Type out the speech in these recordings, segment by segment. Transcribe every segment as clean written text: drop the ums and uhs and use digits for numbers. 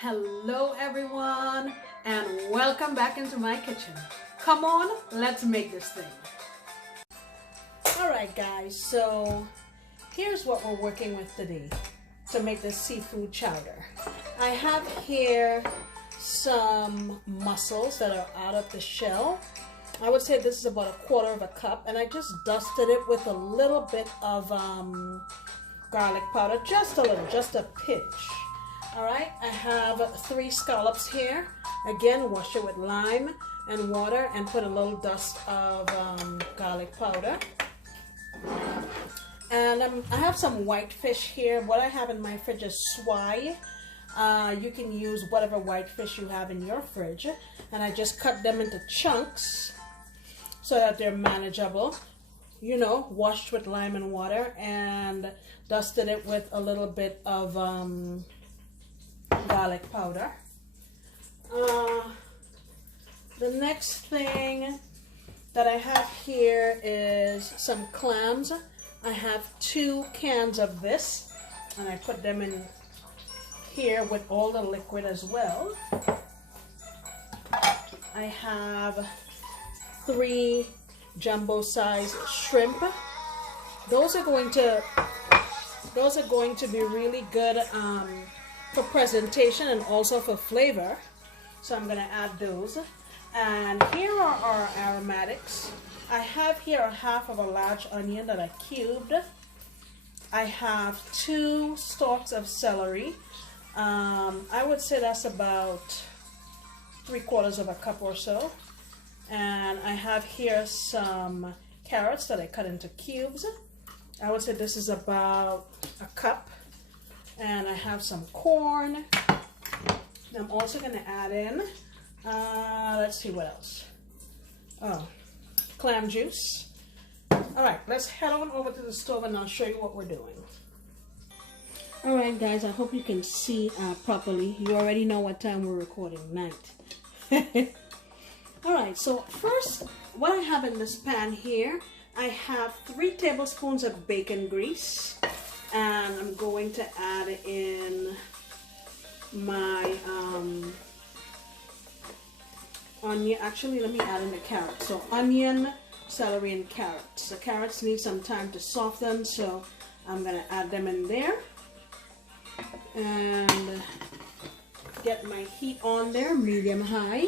Hello everyone, and welcome back into my kitchen. Come on, let's make this thing. Alright guys, so here's what we're working with today to make this seafood chowder. I have here some mussels that are out of the shell. I would say this is about 1/4 cup, and I just dusted it with a little bit of garlic powder, just a little, just a pinch. Alright, I have 3 scallops here. Again, wash it with lime and water and put a little dust of garlic powder. And I have some white fish here. What I have in my fridge is swai. You can use whatever white fish you have in your fridge. And I just cut them into chunks so that they're manageable. You know, washed with lime and water and dusted it with a little bit of garlic powder. The next thing that I have here is some clams. I have 2 cans of this, and I put them in here with all the liquid as well. I have 3 jumbo size shrimp. Those are going to be really good for presentation and also for flavor, so I'm going to add those. And here are our aromatics. I have here 1/2 a large onion that I cubed. I have 2 stalks of celery. I would say that's about 3/4 cup or so. And I have here some carrots that I cut into cubes. I would say this is about 1 cup. And I have some corn. I'm also going to add in, let's see what else. Oh, clam juice. Alright, let's head on over to the stove and I'll show you what we're doing. Alright guys, I hope you can see properly. You already know what time we're recording, night. Alright, so first, what I have in this pan here, I have 3 tablespoons of bacon grease. And I'm going to add in my onion. Actually, let me add in the carrots. So onion, celery, and carrots. The carrots need some time to soften, so I'm going to add them in there. And get my heat on there, medium-high.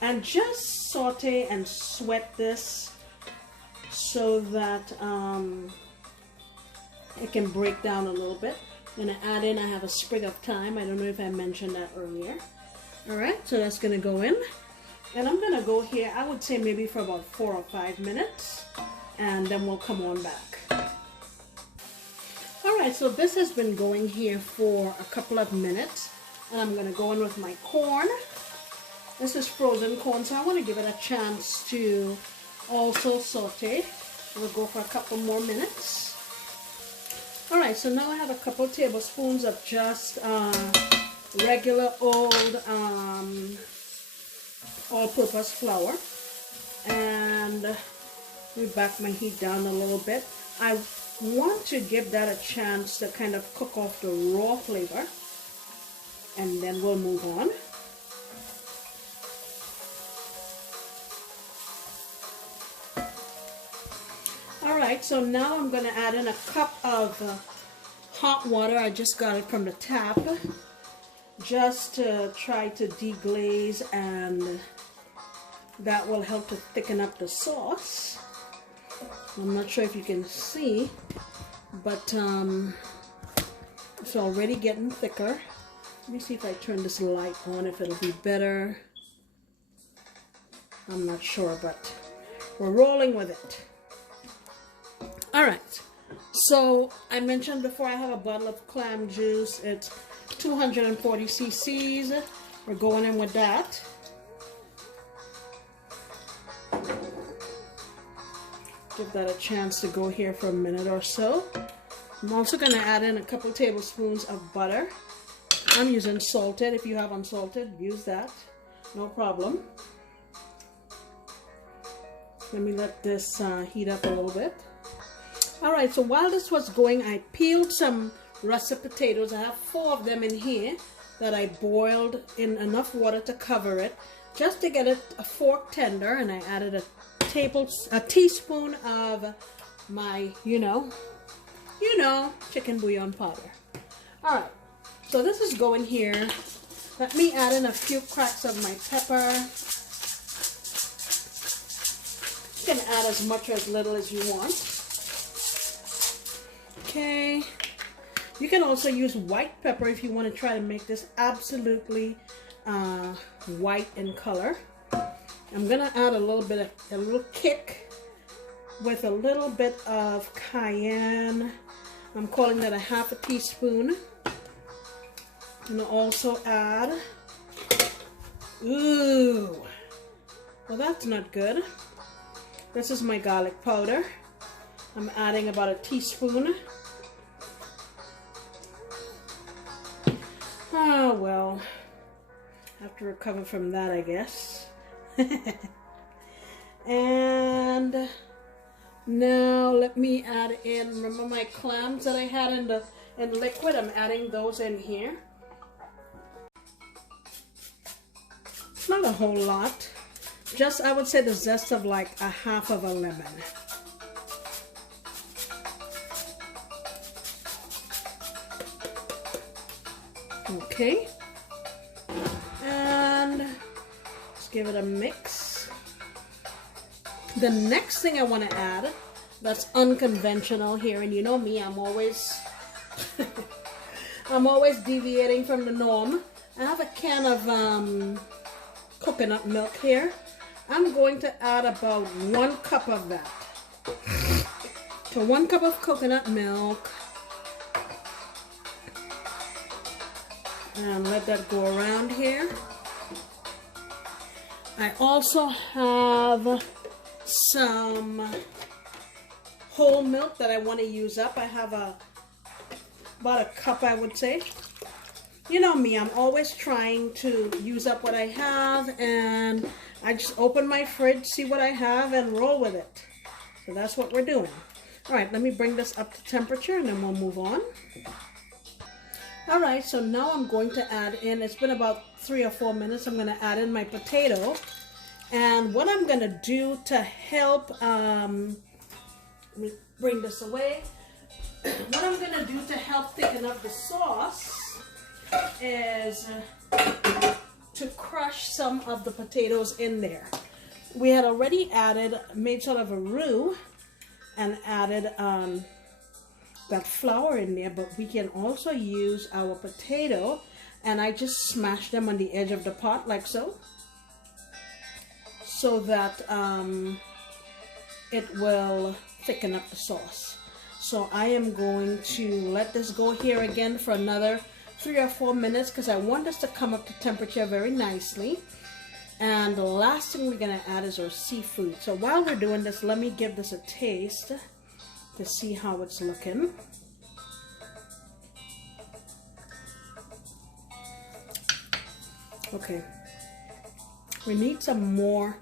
And just saute and sweat this so that it can break down a little bit. I'm going to add in, I have a sprig of thyme. I don't know if I mentioned that earlier. Alright, so that's going to go in. And I'm going to go here, I would say maybe for about 4 or 5 minutes. And then we'll come on back. Alright, so this has been going here for a couple of minutes. And I'm going to go in with my corn. This is frozen corn, so I want to give it a chance to also saute. We'll go for a couple more minutes. Alright, so now I have a couple tablespoons of just regular old all-purpose flour. And we back my heat down a little bit. I want to give that a chance to kind of cook off the raw flavor. And then we'll move on. Alright, so now I'm going to add in 1 cup of hot water. I just got it from the tap, just to try to deglaze, and that will help to thicken up the sauce. I'm not sure if you can see, but it's already getting thicker. Let me see if I turn this light on, if it'll be better. I'm not sure, but we're rolling with it. Alright, so I mentioned before I have a bottle of clam juice. It's 240 cc's. We're going in with that. Give that a chance to go here for a minute or so. I'm also going to add in a couple tablespoons of butter. I'm using salted. If you have unsalted, use that. No problem. Let me let this heat up a little bit. Alright, so while this was going, I peeled some russet potatoes. I have 4 of them in here that I boiled in enough water to cover it, just to get it a fork tender, and I added a teaspoon of my, you know, chicken bouillon powder. All right, so this is going here. Let me add in a few cracks of my pepper. You can add as much or as little as you want. Okay. You can also use white pepper if you want to try to make this absolutely white in color. I'm gonna add a little kick with a little bit of cayenne. I'm calling that a 1/2 teaspoon. And also add, ooh, well that's not good. This is my garlic powder. I'm adding about a teaspoon. Oh well, I have to recover from that, I guess. And now let me add in, remember my clams that I had in liquid? I'm adding those in here. Not a whole lot, just I would say the zest of like a 1/2 of a lemon. Okay, and let's give it a mix. The next thing I want to add that's unconventional here, and you know me, I'm always I'm always deviating from the norm. I have a can of coconut milk here. I'm going to add about 1 cup of that. So 1 cup of coconut milk. And let that go around here. I also have some whole milk that I want to use up. I have about a cup, I would say. You know me, I'm always trying to use up what I have, and I just open my fridge, see what I have, and roll with it. So that's what we're doing. All right, let me bring this up to temperature, and then we'll move on. All right, so now I'm going to add in, it's been about 3 or 4 minutes, I'm going to add in my potato. And what I'm going to do to help, let me bring this away. What I'm going to do to help thicken up the sauce is to crush some of the potatoes in there. We had already made sort of a roux and added that flour in there, but we can also use our potato, and I just smash them on the edge of the pot like so, so that it will thicken up the sauce. So I am going to let this go here again for another 3 or 4 minutes because I want this to come up to temperature very nicely. And the last thing we're going to add is our seafood. So while we're doing this, let me give this a taste to see how it's looking. Okay, we need some more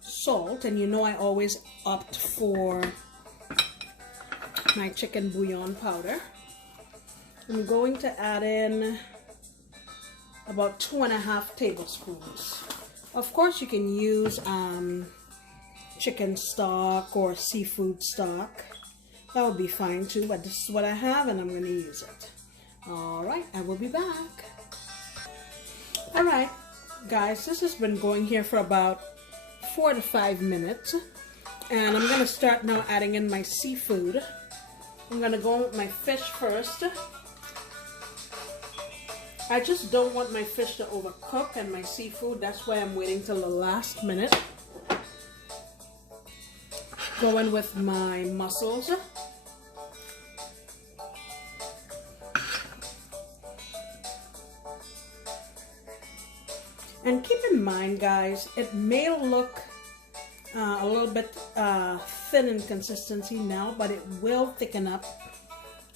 salt, and you know I always opt for my chicken bouillon powder. I'm going to add in about 2½ tablespoons. Of course you can use chicken stock or seafood stock. That would be fine too, but this is what I have and I'm going to use it. Alright, I will be back. Alright guys, this has been going here for about 4 to 5 minutes, and I'm going to start now adding in my seafood. I'm going to go with my fish first. I just don't want my fish to overcook and my seafood, that's why I'm waiting till the last minute. Going with my mussels. And keep in mind guys, it may look a little bit thin in consistency now, but it will thicken up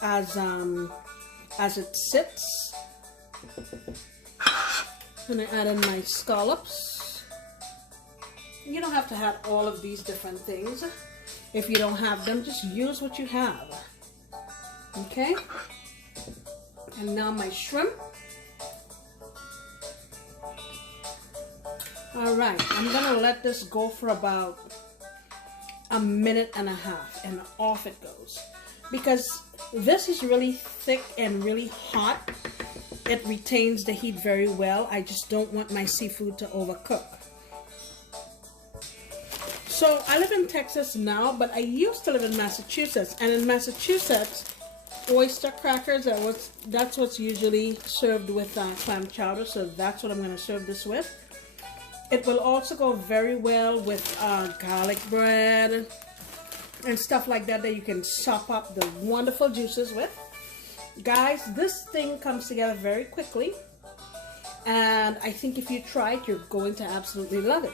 as it sits. I'm going to add in my scallops. You don't have to have all of these different things. If you don't have them, just use what you have. Okay? And now my shrimp. All right, I'm gonna let this go for about a minute and a half, and off it goes. Because this is really thick and really hot, it retains the heat very well. I just don't want my seafood to overcook. So I live in Texas now, but I used to live in Massachusetts, and in Massachusetts, oyster crackers that's what's usually served with clam chowder, so that's what I'm going to serve this with. It will also go very well with garlic bread and stuff like that you can sop up the wonderful juices with. Guys, this thing comes together very quickly, and I think if you try it, you're going to absolutely love it.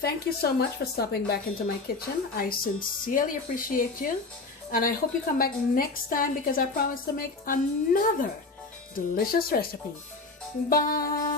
Thank you so much for stopping back into my kitchen. I sincerely appreciate you. And I hope you come back next time, because I promise to make another delicious recipe. Bye.